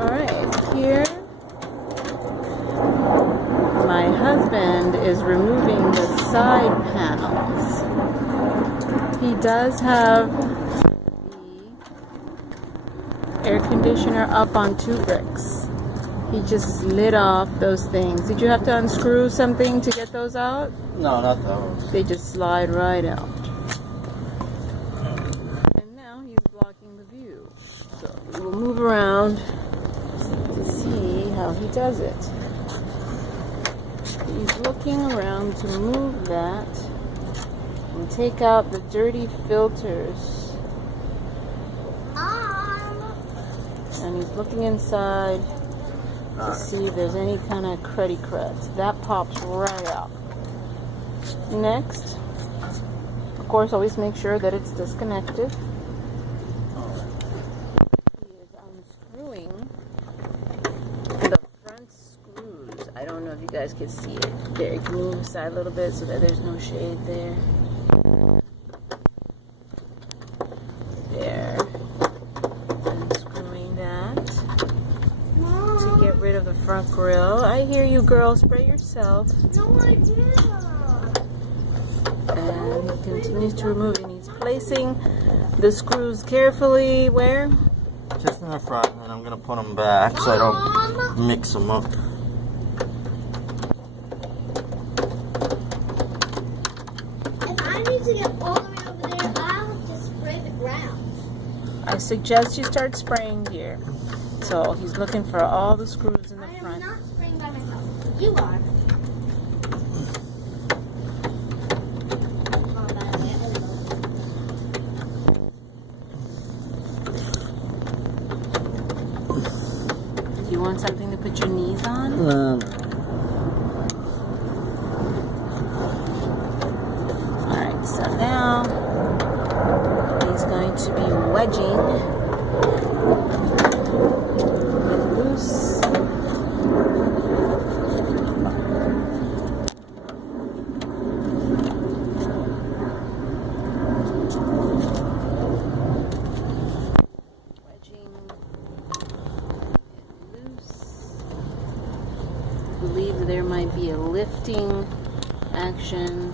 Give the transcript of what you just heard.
Alright, here my husband is removing the side panels. He does have the air conditioner up on 2 bricks. He just slid off those things. Did you have to unscrew something to get those out? No, not those. They just slide right out. And now he's blocking the view. So we will move around to see how he does it. He's looking around to move that and take out the dirty filters. And he's looking inside to see if there's any kind of cruddy cruds. That pops right out. Next, of course, always make sure that it's disconnected. He is unscrewing the front screws. I don't know if you guys can see it. There, can you move aside a little bit so that there's no shade there? There. Unscrewing that to get rid of the front grille. I hear you, girl. Spray yourself. No, I did. And he continues to remove it. He's placing the screws carefully where? Just in the front, and I'm going to put them back so I don't mix them up. If I need to get all the way over there, I'll have to spray the ground. I suggest you start spraying, dear. So he's looking for all the screws in the I am front. not spraying by myself. You are. Do you want something to put your knees on? Alright, so now he's going to be wedging it loose. I believe there might be a lifting action